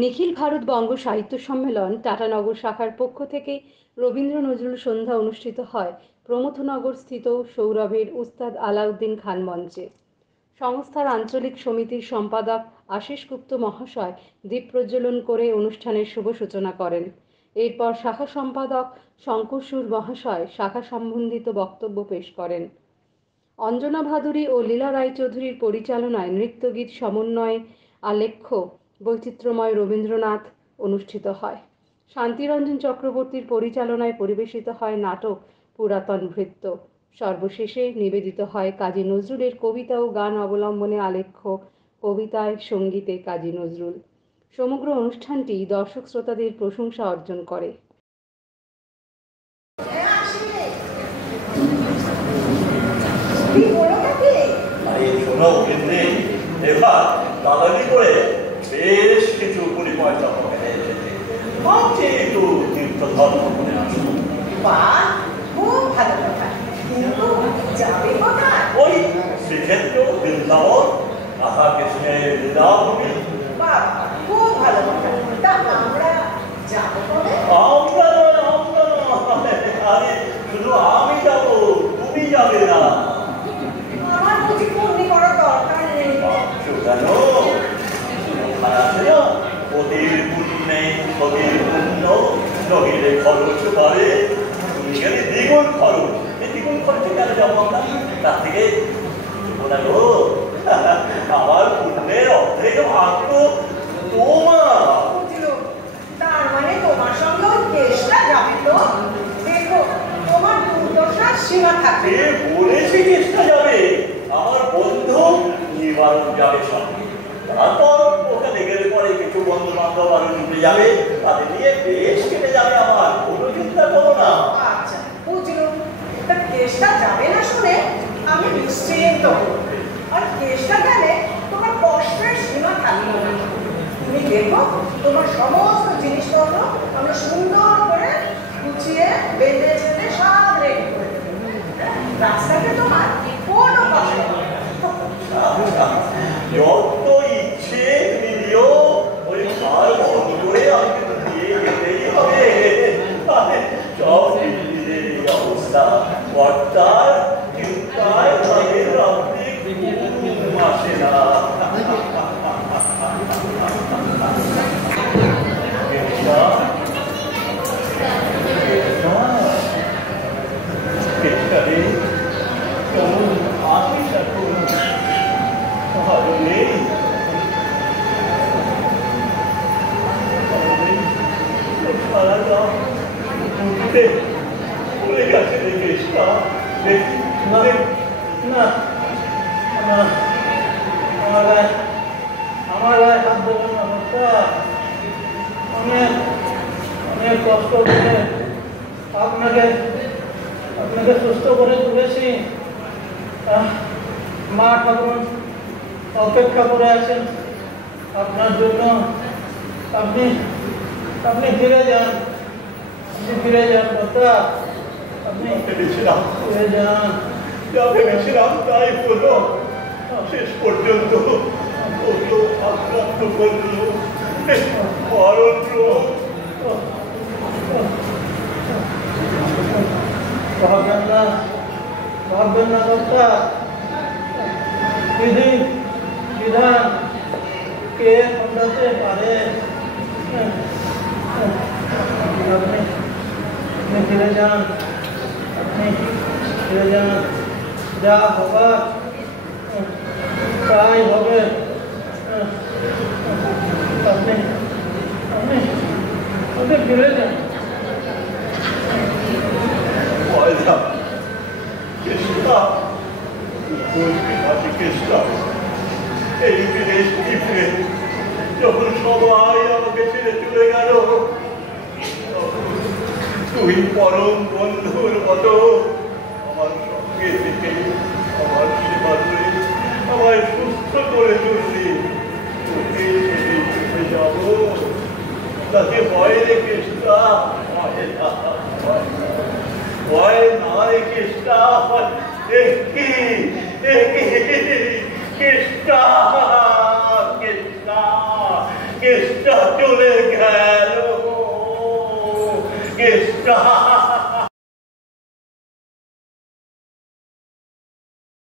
নিখিল ভারত বঙ্গ সাহিত্য সম্মেলন টাটানগর শাখার পক্ষ থেকে রবীন্দ্র নজরুল সন্ধ্যা অনুষ্ঠিত হয় প্রমথনগর স্থিত সৌরভের উস্তাদ আলাউদ্দিন খান মঞ্চে। সংস্থার আঞ্চলিক সমিতির সম্পাদক আশিস গুপ্ত মহাশয় দীপ প্রজ্বলন করে অনুষ্ঠানের শুভ সূচনা করেন। এরপর শাখা সম্পাদক শঙ্কর সুর মহাশয় শাখা সম্বন্ধিত বক্তব্য পেশ করেন। অঞ্জনা ভাদুরী ও লীলা রায়চৌধুরীর পরিচালনায় নৃত্যগীত সমন্বয়ে আলেখ্য বৈচিত্র্যময় রবীন্দ্রনাথ অনুষ্ঠিত হয়। শান্তিরঞ্জন চক্রবর্তীর পরিচালনায় পরিবেশিত হয় নাটক পুরাতন ভৃত্য। সর্বশেষে নিবেদিত হয় কাজী নজরুলের কবিতা ও গান অবলম্বনে আলেখ্য কবিতায় সঙ্গীতে কাজী নজরুল। সমগ্র অনুষ্ঠানটি দর্শক শ্রোতাদের প্রশংসা অর্জন করে। এবার দালালি করে বেশ কিছু কুড়ি পয়সা পকেটে এসেছে, ভাবছি একটু তীর্থ ধর্ম করে আসবো। খুব ভালো কথা, কিন্তু যাবে কোথায়? ওই শ্রীক্ষেত্র, বৃন্দাবন, রাধা কৃষ্ণের লীলাভূমি। খুব ভালো কথা, তা আমরা যাবো কবে? আমরা আরে শুধু আমি যাবো, তুমি যাবে না। আমার বুঝি পূর্ণি করার দরকার নেই। জানো আছে না, অতির পুণ্যে সতীর পুণ্য নহিলে খরচ পারে। তুমি গেলে দ্বিগুণ খরচ, এই দ্বিগুণ খরচে কেন যাবো আমরা? তার থেকে গো আমার পুণ্যের অর্ধেক ভাগ তো তোমার। তার মানে তোমার সঙ্গে ওই দেশটা যাবে তো? দেখো তোমার দুর্দশার সীমা থাকবে। বলেছি চেষ্টা যাবে, আমার বন্ধু নিবারণ যাবে সঙ্গে। তারপর ওখানে গেলে পরে কিছু বন্ধু বান্ধব আরো জুটে যাবে, তাদের নিয়ে বেশ কেটে যাবে আমার, কোনো চিন্তা করো না। আচ্ছা বুঝলো, তা দেশটা যাবে না শুনে আমি নিশ্চিন্ত। আর দেশটা গেলে তোমার কষ্টের সীমা থাকবে না। তুমি দেখো তোমার সমস্ত জিনিসপত্র আমরা সুন্দর করে গুছিয়ে বেঁধে ছেড়ে সব রেডি করে দেবো। রাস্তাতে তোমার কোনো কষ্ট হবে না। যত ইচ্ছে তুমি দিও, ওই ঘর বন্ধ করে আমি কিন্তু দিয়ে যেতেই হবে। সব দিদিদের এই অবস্থা, কর্তার চিন্তায় তাদের রাত্রে ঘুম আসে না। অনেক কষ্ট করে আপনাকে সুস্থ করে তুলেছি। মা ঠাকুর অপেক্ষা করে আছেন আপনার জন্য। আপনি ফিরে যান, কথা আপনি ফিরে যান। যা ভেবেছিলাম তাই হলো, শেষ পর্যন্ত আক্রান্ত করলো মরণ রোগ। ভাববেন না কথা, বিধি বিধান কে পাল্টাতে পারে? আপনি ফিরে যান, যা হবার তাই হবে। আপনি ফিরে যান। এই বিদেশ টিপে যখন সবাই আমাকে ছেড়ে চলে গেল, তুই পরম বন্ধুর মতো আমার সঙ্গে থেকে আমার সেবা করে আমায় সুস্থ করে চললি। তোকে ছেড়ে চলে যাব, তাকে ভয় রেখে ভয় না রেখে কৃষ্ণা কেষ্টা চলে গেল, কেষ্টা